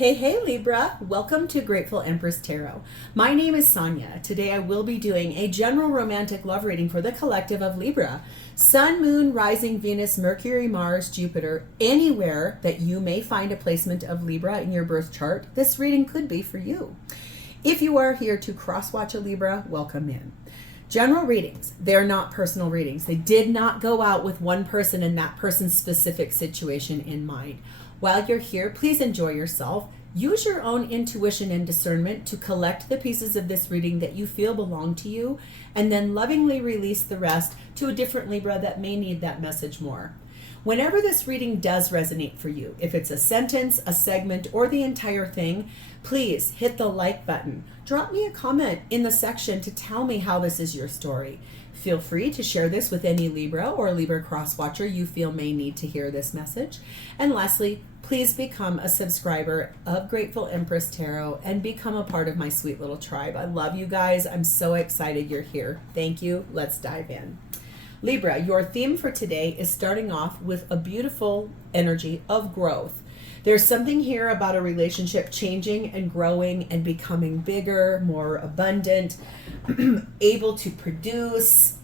Hey Libra, welcome to Grateful Empress Tarot. My name is Sonia. Today I will be doing a general romantic love reading for the collective of Libra. Sun, Moon, Rising, Venus, Mercury, Mars, Jupiter, anywhere that you may find a placement of Libra in your birth chart, this reading could be for you. If you are here to cross-watch a Libra, welcome in. General readings, they're not personal readings. They did not go out with one person and that person's specific situation in mind. While you're here, please enjoy yourself. Use your own intuition and discernment to collect the pieces of this reading that you feel belong to you, and then lovingly release the rest to a different Libra that may need that message more. Whenever this reading does resonate for you, if it's a sentence, a segment, or the entire thing, please hit the like button. Drop me a comment in the section to tell me how this is your story. Feel free to share this with any Libra or Libra cross-watcher you feel may need to hear this message. And lastly, please become a subscriber of Grateful Empress Tarot and become a part of my sweet little tribe. I love you guys. I'm so excited you're here. Thank you. Let's dive in. Libra, your theme for today is starting off with a beautiful energy of growth. There's something here about a relationship changing and growing and becoming bigger, more abundant, able to produce,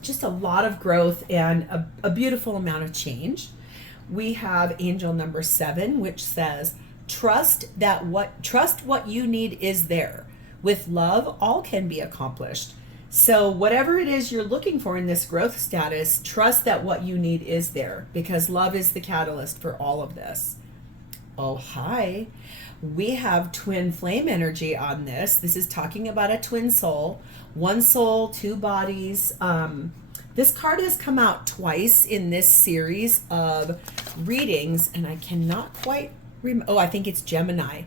just a lot of growth and a beautiful amount of change. We have angel number 7, which says, trust what you need is there. With love, all can be accomplished. So whatever it is you're looking for in this growth status, trust that what you need is there, because love is the catalyst for all of this. Oh, hi. We have twin flame energy on this. This is talking about a twin soul. One soul, two bodies. This card has come out twice in this series of readings, and I cannot quite remember. Oh, I think it's Gemini.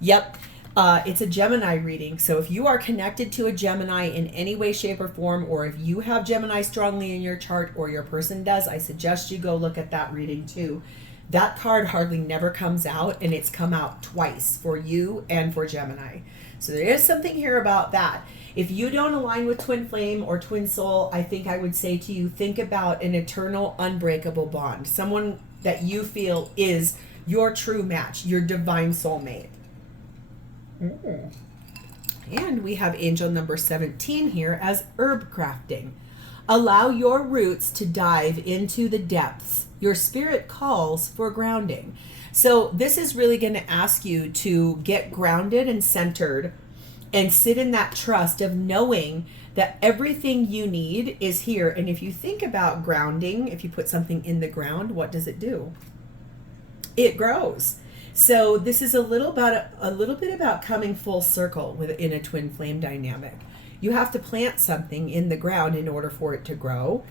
Yep. It's a Gemini reading. So if you are connected to a Gemini in any way, shape, or form, or if you have Gemini strongly in your chart or your person does, I suggest you go look at that reading too. That card hardly never comes out, and it's come out twice for you and for Gemini. So there is something here about that. If you don't align with twin flame or twin soul, I think I would say to you, think about an eternal, unbreakable bond. Someone that you feel is your true match, your divine soulmate. And we have angel number 17 here as herb crafting. Allow your roots to dive into the depths. Your spirit calls for grounding. So this is really going to ask you to get grounded and centered and sit in that trust of knowing that everything you need is here. And if you think about grounding, if you put something in the ground, what does it do? It grows. So this is a little bit about coming full circle within a twin flame dynamic. You have to plant something in the ground in order for it to grow.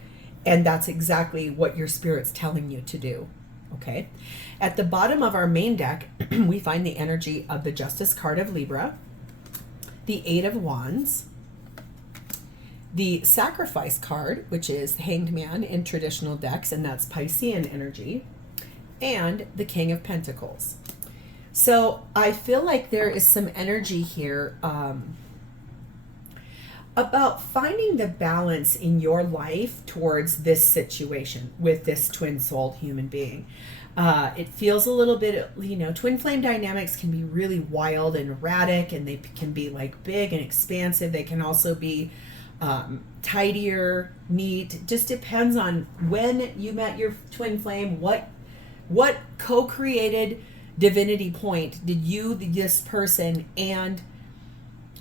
And that's exactly what your spirit's telling you to do. Okay. At the bottom of our main deck, we find the energy of the Justice card of Libra, the 8 of Wands, the Sacrifice card, which is the Hanged Man in traditional decks, and that's Piscean energy, and the King of Pentacles. So I feel like there is some energy here about finding the balance in your life towards this situation with this twin-souled human being. It feels a little bit, twin flame dynamics can be really wild and erratic, and they can be like big and expansive. They can also be tidier, neat. Just depends on when you met your twin flame, what co-created divinity point did you, this person, and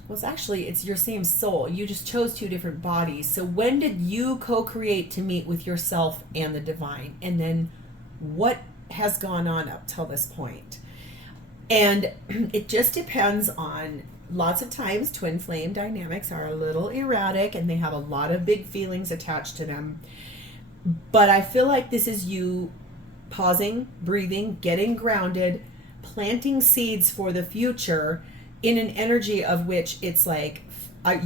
it's your same soul. You just chose two different bodies. So when did you co-create to meet with yourself and the divine? And then what has gone on up till this point? And it just depends on, lots of times twin flame dynamics are a little erratic and they have a lot of big feelings attached to them. But I feel like this is you pausing, breathing, getting grounded, planting seeds for the future in an energy of which it's like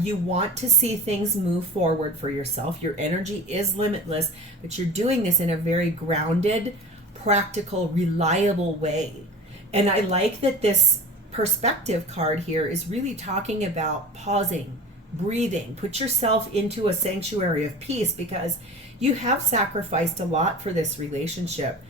you want to see things move forward for yourself. Your energy is limitless, but you're doing this in a very grounded, practical, reliable way. And I like that this perspective card here is really talking about pausing, breathing, put yourself into a sanctuary of peace, because you have sacrificed a lot for this relationship.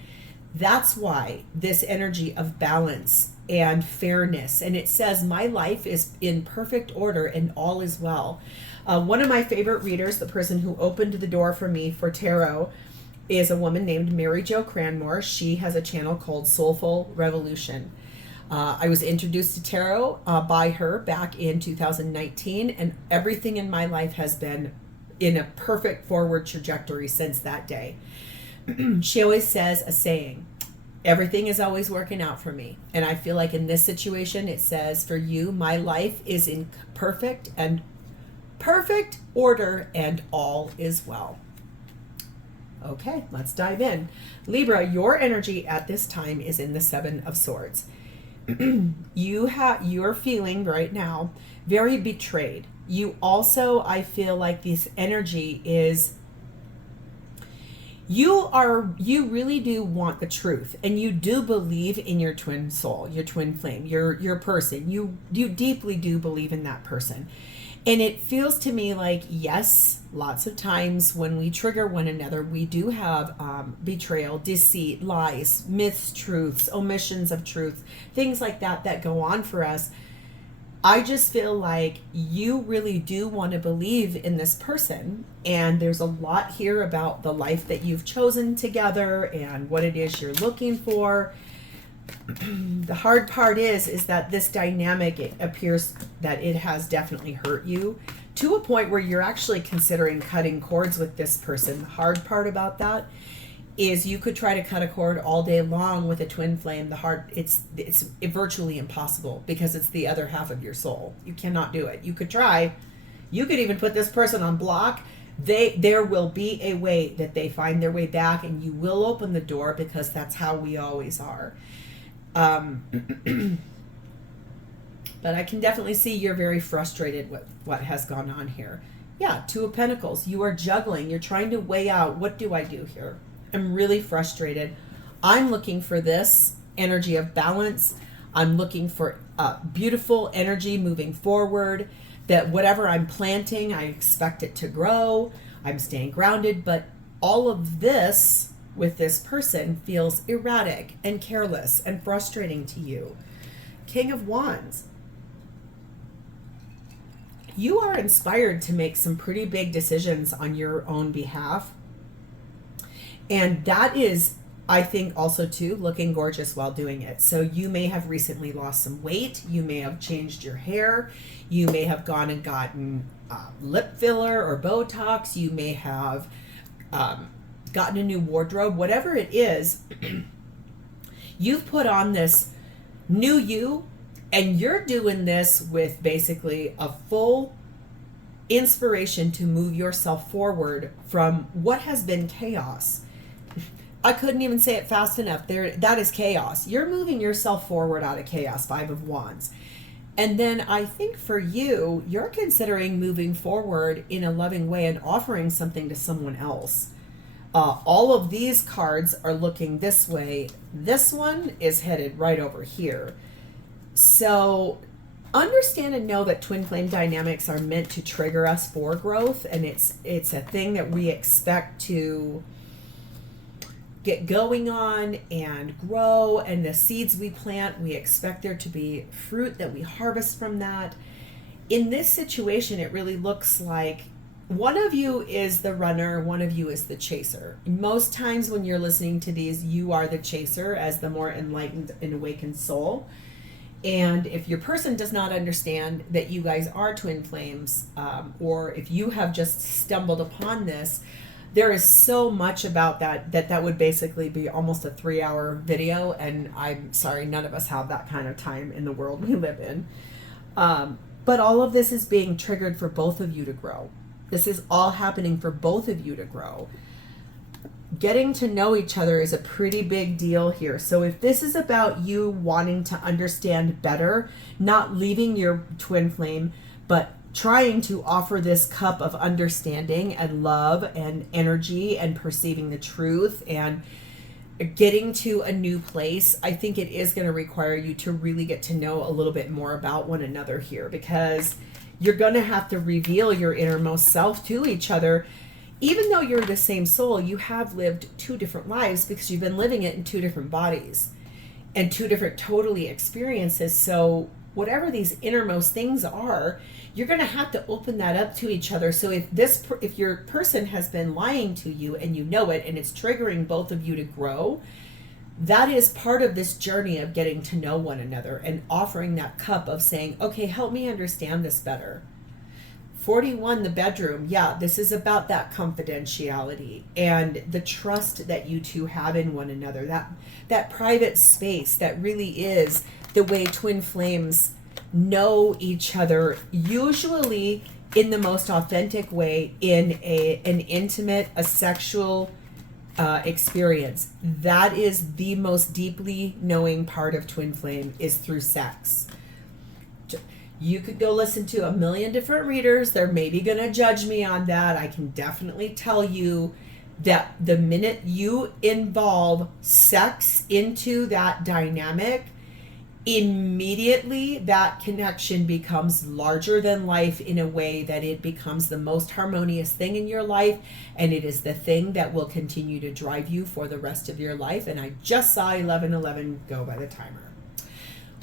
That's why this energy of balance and fairness. And it says, my life is in perfect order and all is well. One of my favorite readers, the person who opened the door for me for tarot, is a woman named Mary Jo Cranmore. She has a channel called Soulful Revolution. I was introduced to tarot by her back in 2019, and everything in my life has been in a perfect forward trajectory since that day. She always says a saying, everything is always working out for me. And I feel like in this situation, it says, for you, my life is in perfect order and all is well. Okay, let's dive in. Libra, your energy at this time is in the Seven of Swords. You're feeling right now very betrayed. You also, I feel like this energy is, you really do want the truth, and you do believe in your twin soul, your twin flame, your person. You deeply do believe in that person. And it feels to me like, yes, lots of times when we trigger one another, we do have betrayal, deceit, lies, mistruths, omissions of truth, things like that go on for us. I just feel like you really do want to believe in this person. And there's a lot here about the life that you've chosen together and what it is you're looking for. The hard part is that this dynamic, it appears that it has definitely hurt you to a point where you're actually considering cutting cords with this person. The hard part about that is you could try to cut a cord all day long with a twin flame. It's virtually impossible because it's the other half of your soul. You cannot do it. You could try. You could even put this person on block. There will be a way that they find their way back, and you will open the door because that's how we always are. But I can definitely see you're very frustrated with what has gone on here. Yeah, Two of Pentacles. You are juggling. You're trying to weigh out, what do I do here? I'm really frustrated. I'm looking for this energy of balance. I'm looking for beautiful energy moving forward, that whatever I'm planting, I expect it to grow. I'm staying grounded, but all of this with this person feels erratic and careless and frustrating to you. King of Wands. You are inspired to make some pretty big decisions on your own behalf. And that is, I think, also too, looking gorgeous while doing it. So you may have recently lost some weight. You may have changed your hair. You may have gone and gotten lip filler or Botox. You may have gotten a new wardrobe. Whatever it is, you've put on this new you, and you're doing this with basically a full inspiration to move yourself forward from what has been chaos. I couldn't even say it fast enough. That is chaos. You're moving yourself forward out of chaos, Five of Wands. And then I think for you, you're considering moving forward in a loving way and offering something to someone else. All of these cards are looking this way. This one is headed right over here. So understand and know that twin flame dynamics are meant to trigger us for growth, and it's a thing that we expect to get going on and grow, and the seeds we plant, we expect there to be fruit that we harvest from that. In this situation, it really looks like one of you is the runner, one of you is the chaser. Most times when you're listening to these, you are the chaser as the more enlightened and awakened soul. And if your person does not understand that you guys are twin flames, or if you have just stumbled upon this, there is so much about that would basically be almost a 3-hour video. And I'm sorry, none of us have that kind of time in the world we live in. But all of this is being triggered for both of you to grow. This is all happening for both of you to grow. Getting to know each other is a pretty big deal here. So if this is about you wanting to understand better, not leaving your twin flame, but trying to offer this cup of understanding and love and energy and perceiving the truth and getting to a new place, I think it is going to require you to really get to know a little bit more about one another here, because you're going to have to reveal your innermost self to each other. Even though you're the same soul, you have lived two different lives because you've been living it in two different bodies. and two different totally experiences. So whatever these innermost things are, you're going to have to open that up to each other. So if your person has been lying to you and you know it, and it's triggering both of you to grow, that is part of this journey of getting to know one another and offering that cup of saying, okay, help me understand this better. 41, the bedroom. Yeah, this is about that confidentiality and the trust that you two have in one another, that private space that really is the way twin flames know each other, usually in the most authentic way, in an intimate, a sexual experience. That is the most deeply knowing part of twin flame, is through sex. You could go listen to a million different readers. They're maybe going to judge me on that. I can definitely tell you that the minute you involve sex into that dynamic, immediately that connection becomes larger than life in a way that it becomes the most harmonious thing in your life, and it is the thing that will continue to drive you for the rest of your life. And I just saw 1111 go by the timer.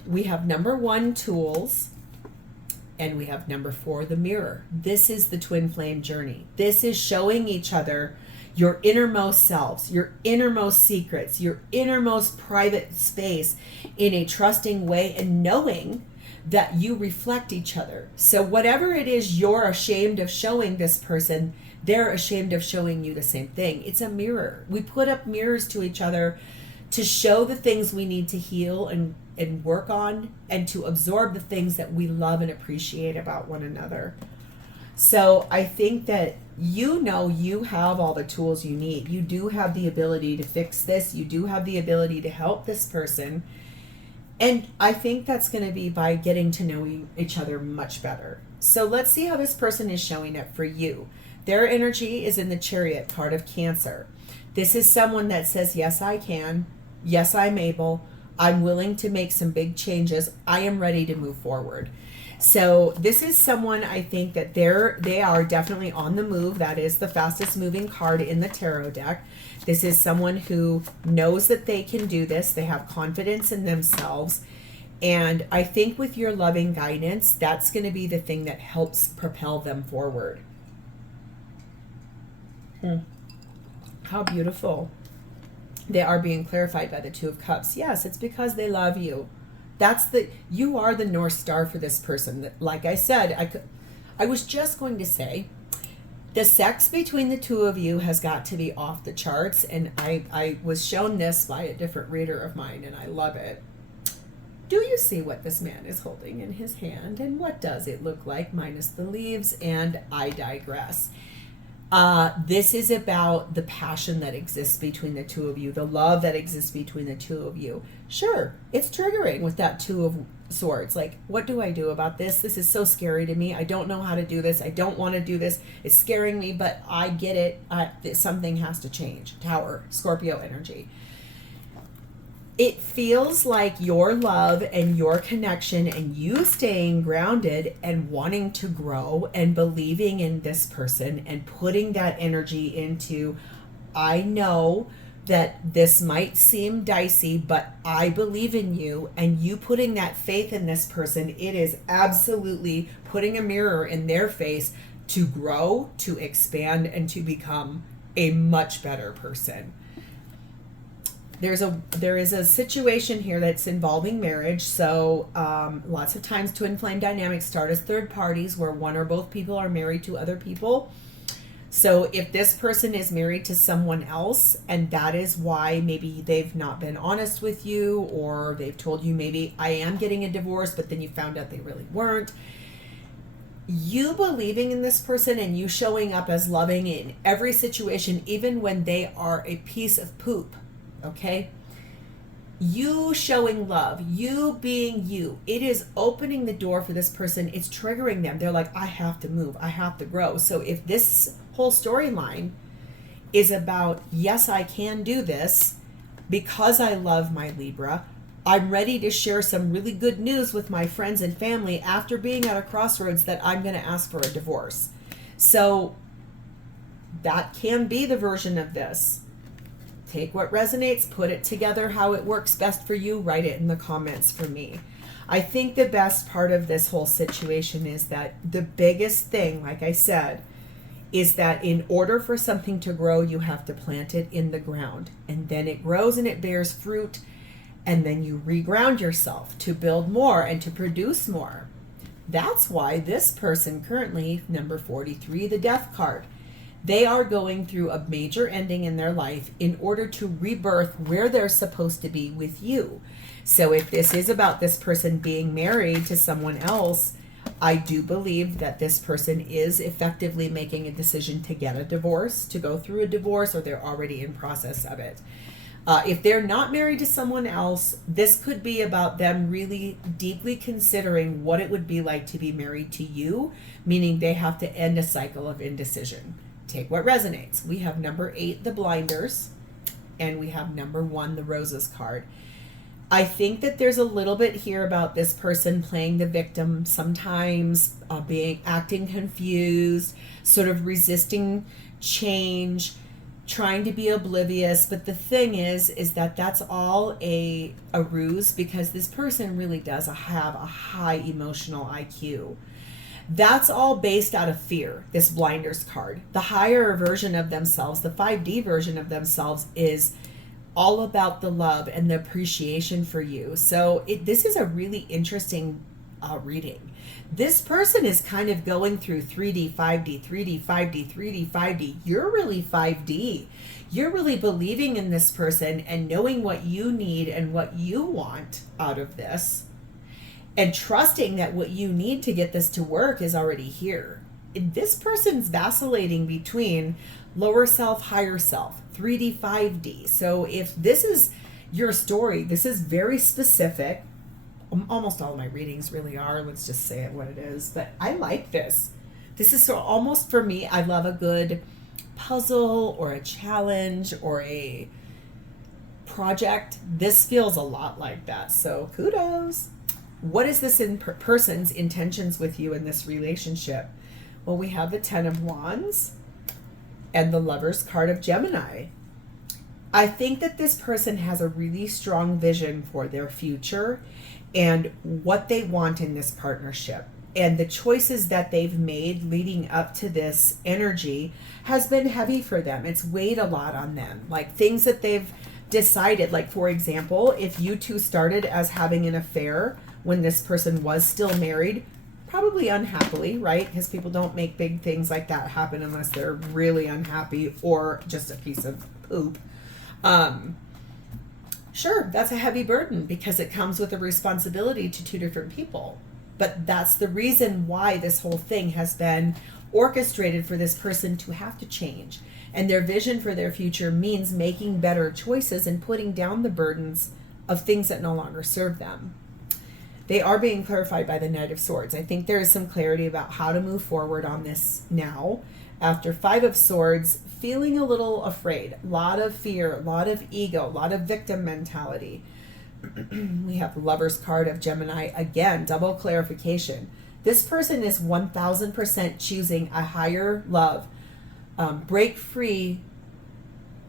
We have number 1, tools, and we have number 4, the mirror. This is the twin flame journey. This is showing each other your innermost selves, your innermost secrets, your innermost private space in a trusting way, and knowing that you reflect each other. So whatever it is you're ashamed of showing this person, they're ashamed of showing you the same thing. It's a mirror. We put up mirrors to each other to show the things we need to heal and work on, and to absorb the things that we love and appreciate about one another. So I think that you have all the tools you need. You do have the ability to fix this. You do have the ability to help this person. And I think that's going to be by getting to know each other much better. So let's see how this person is showing up for you. Their energy is in the Chariot, part of Cancer. This is someone that says, yes, I can. Yes, I'm able. I'm willing to make some big changes. I am ready to move forward. So this is someone, I think that they are definitely on the move. That is the fastest moving card in the tarot deck. This is someone who knows that they can do this. They have confidence in themselves. And I think with your loving guidance, that's going to be the thing that helps propel them forward. How beautiful. They are being clarified by the Two of Cups. Yes, it's because they love you. You are the North Star for this person. Like I said, I was just going to say, the sex between the two of you has got to be off the charts. And I was shown this by a different reader of mine, and I love it. Do you see what this man is holding in his hand? And what does it look like, minus the leaves? And I digress. This is about the passion that exists between the two of you, the love that exists between the two of you. Sure, it's triggering with that Two of Swords. Like, what do I do about this? This is so scary to me. I don't know how to do this. I don't want to do this. It's scaring me, but I get it. Something has to change. Tower, Scorpio energy. It feels like your love and your connection and you staying grounded and wanting to grow and believing in this person and putting that energy into, I know that this might seem dicey, but I believe in you, and you putting that faith in this person. It is absolutely putting a mirror in their face to grow, to expand, and to become a much better person. There is a situation here that's involving marriage. So lots of times twin flame dynamics start as third parties, where one or both people are married to other people. So if this person is married to someone else, and that is why maybe they've not been honest with you, or they've told you maybe I am getting a divorce, but then you found out they really weren't. You believing in this person and you showing up as loving in every situation, even when they are a piece of poop. Okay, you showing love, you being you, it is opening the door for this person. It's triggering them. They're like, I have to move, I have to grow. So if this whole storyline is about, yes, I can do this because I love my Libra, I'm ready to share some really good news with my friends and family after being at a crossroads that I'm going to ask for a divorce. So that can be the version of this. Take what resonates, put it together how it works best for you, write it in the comments for me. I think the best part of this whole situation is that the biggest thing, like I said, is that in order for something to grow, you have to plant it in the ground. And then it grows and it bears fruit. And then you reground yourself to build more and to produce more. That's why this person currently, number 43, the Death card, they are going through a major ending in their life in order to rebirth where they're supposed to be with you. So if this is about this person being married to someone else, I do believe that this person is effectively making a decision to get a divorce, to go through a divorce, or they're already in process of it. If they're not married to someone else, this could be about them really deeply considering what it would be like to be married to you, meaning they have to end a cycle of indecision. Take what resonates. We have number 8, the Blinders, and we have number 1, the Roses card. I think that there's a little bit here about this person playing the victim sometimes, acting confused, sort of resisting change, trying to be oblivious. But the thing is that that's all a ruse, because this person really does have a high emotional IQ. That's all based out of fear, this Blinders card. The higher version of themselves, the 5D version of themselves, is all about the love and the appreciation for you. So this is a really interesting reading. This person is kind of going through 3D, 5D, 3D, 5D, 3D, 5D. You're really 5D. You're really believing in this person and knowing what you need and what you want out of this, and trusting that what you need to get this to work is already here. This person's vacillating between lower self, higher self, 3D, 5D. So if this is your story, this is very specific. Almost all of my readings really are. Let's just say it what it is. But I like this. This is so almost, for me, I love a good puzzle or a challenge or a project. This feels a lot like that. So kudos. What is this person's intentions with you in this relationship? Well, we have the 10 of Wands and the Lover's card of Gemini. I think that this person has a really strong vision for their future and what they want in this partnership. And the choices that they've made leading up to this energy has been heavy for them. It's weighed a lot on them. Like things that they've decided, like for example, if you two started as having an affair when this person was still married, probably unhappily, right? Because people don't make big things like that happen unless they're really unhappy or just a piece of poop. Sure, that's a heavy burden because it comes with a responsibility to two different people. But that's the reason why this whole thing has been orchestrated for this person to have to change. And their vision for their future means making better choices and putting down the burdens of things that no longer serve them. They are being clarified by the Knight of Swords. I think there is some clarity about how to move forward on this now. After 5 of Swords, feeling a little afraid, a lot of fear, a lot of ego, a lot of victim mentality. We have the Lover's card of Gemini. Again, double clarification. This person is 1000% choosing a higher love. Break free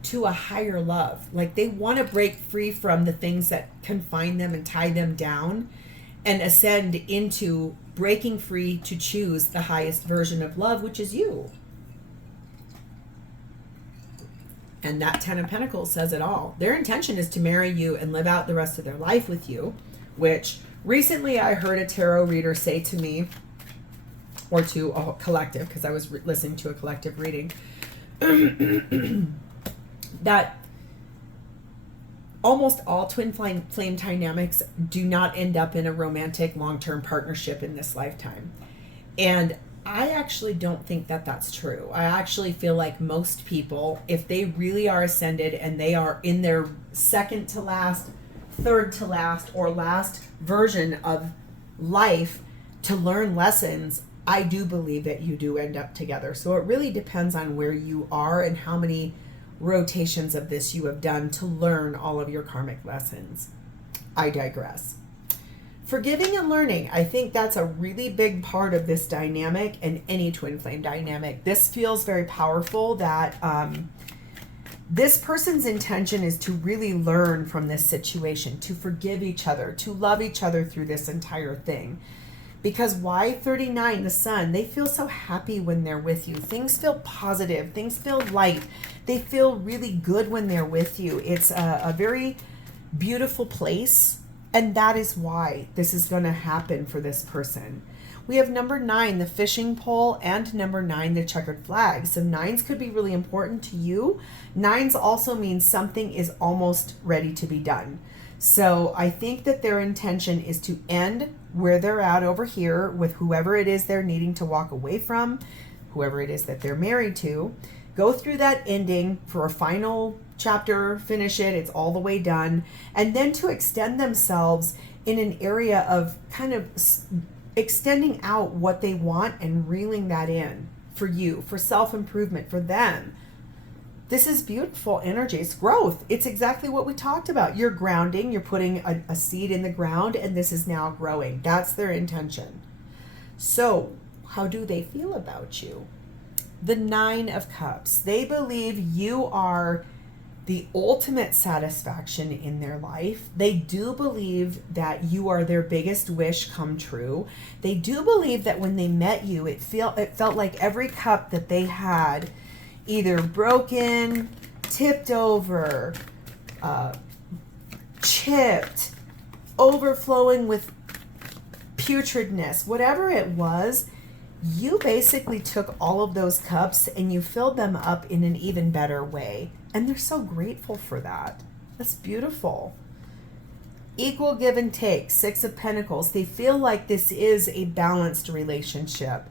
to a higher love. Like they want to break free from the things that confine them and tie them down and ascend into breaking free to choose the highest version of love, which is you. And that 10 of Pentacles says it all. Their intention is to marry you and live out the rest of their life with you, which recently I heard a tarot reader say to me, or to a collective, because I was listening to a collective reading, that almost all twin flame dynamics do not end up in a romantic long-term partnership in this lifetime. And I actually don't think that that's true. I actually feel like most people, if they really are ascended and they are in their second to last, third to last, or last version of life to learn lessons, I do believe that you do end up together. So it really depends on where you are and how many rotations of this you have done to learn all of your karmic lessons. I digress. Forgiving and learning. I think that's a really big part of this dynamic and any twin flame dynamic. This feels very powerful that This person's intention is to really learn from this situation, to forgive each other, to love each other through this entire thing. Because why? 39, the sun, they feel so happy when they're with you. Things feel positive. Things feel light. They feel really good when they're with you. It's a very beautiful place. And that is why this is going to happen for this person. We have number 9, the fishing pole, and number 9, the checkered flag. So 9s could be really important to you. 9s also means something is almost ready to be done. So I think that their intention is to end where they're at over here with whoever it is they're needing to walk away from, whoever it is that they're married to, go through that ending for a final chapter, finish it, it's all the way done, and then to extend themselves in an area of kind of extending out what they want and reeling that in for you, for self-improvement, for them. This is beautiful energy. It's growth. It's exactly what we talked about. You're grounding, you're putting a seed in the ground, and this is now growing. That's their intention. So how do they feel about you? The 9 of Cups. They believe you are the ultimate satisfaction in their life. They do believe that you are their biggest wish come true. They do believe that when they met you, it felt like every cup that they had either broken, tipped over, chipped, overflowing with putridness, whatever it was, you basically took all of those cups and you filled them up in an even better way. And they're so grateful for that. That's beautiful. Equal give and take, 6 of Pentacles. They feel like this is a balanced relationship.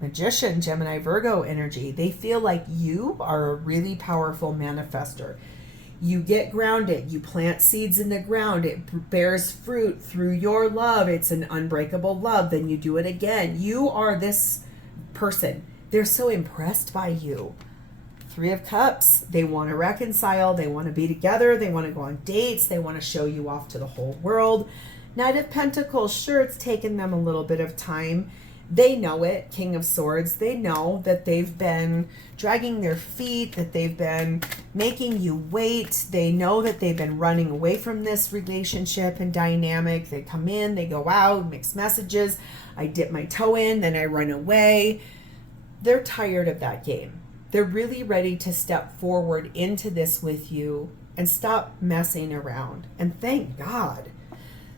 Magician, Gemini, Virgo energy. They feel like you are a really powerful manifester. You get grounded. You plant seeds in the ground. It bears fruit through your love. It's an unbreakable love. Then you do it again. You are this person. They're so impressed by you. 3 of Cups. They want to reconcile. They want to be together. They want to go on dates. They want to show you off to the whole world. Knight of Pentacles. Sure, it's taken them a little bit of time. They know it. King of Swords. They know that they've been dragging their feet, that they've been making you wait. They know that they've been running away from this relationship and dynamic. They come in, they go out, mixed messages. I dip my toe in, then I run away. They're tired of that game. They're really ready to step forward into this with you and stop messing around. And thank God.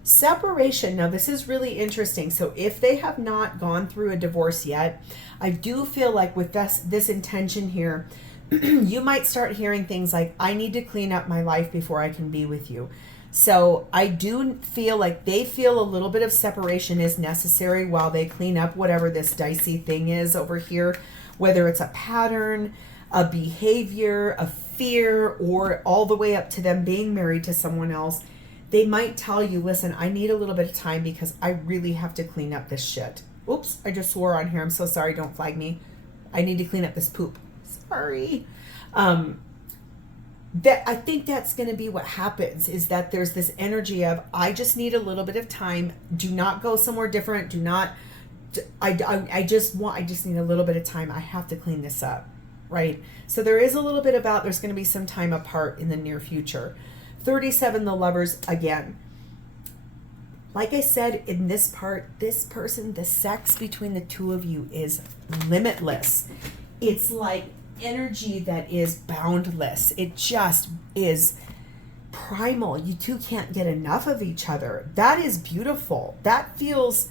Separation. Now, this is really interesting. So if they have not gone through a divorce yet, I do feel like with this intention here, you might start hearing things like, I need to clean up my life before I can be with you. So I do feel like they feel a little bit of separation is necessary while they clean up whatever this dicey thing is over here, whether it's a pattern, a behavior, a fear, or all the way up to them being married to someone else. They might tell you, listen, I need a little bit of time because I really have to clean up this shit. Oops, I just swore on here. I'm so sorry. Don't flag me. I need to clean up this poop. Sorry. I think that's going to be what happens, is that there's this energy of, I just need a little bit of time. Do not go somewhere different. Do not, I just need a little bit of time. I have to clean this up. Right. So there is a little bit about, there's going to be some time apart in the near future. 37, the Lovers again. Like I said, in this part, this person, the sex between the two of you is limitless. It's like energy that is boundless. It just is primal. You two can't get enough of each other. That is beautiful. That feels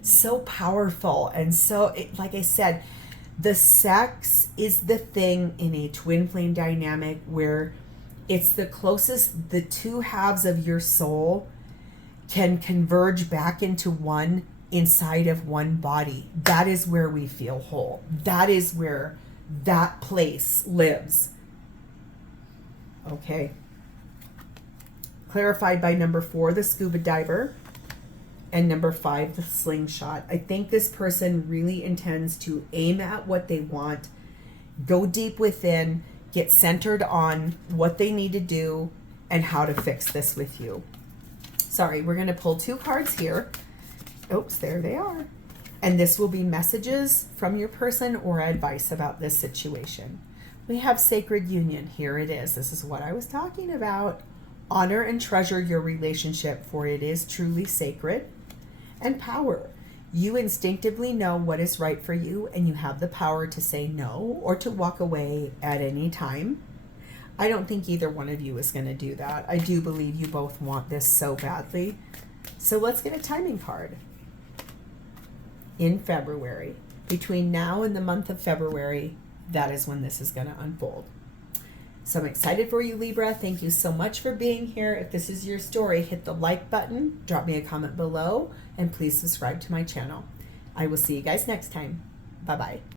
so powerful. And so, like I said, the sex is the thing in a twin flame dynamic where it's the closest the two halves of your soul can converge back into one inside of one body. That is where we feel whole. That is where that place lives. Okay. Clarified by number 4, the scuba diver, and number 5, the slingshot. I think this person really intends to aim at what they want, go deep within, get centered on what they need to do and how to fix this with you. Sorry, we're going to pull 2 cards here. Oops, there they are. And this will be messages from your person or advice about this situation. We have sacred union. Here it is. This is what I was talking about. Honor and treasure your relationship, for it is truly sacred. And power. You instinctively know what is right for you, and you have the power to say no or to walk away at any time. I don't think either one of you is going to do that. I do believe you both want this so badly. So let's get a timing card. In February, between now and the month of February, that is when this is going to unfold. So I'm excited for you, Libra. Thank you so much for being here. If this is your story, hit the like button, drop me a comment below, and please subscribe to my channel. I will see you guys next time. Bye-bye.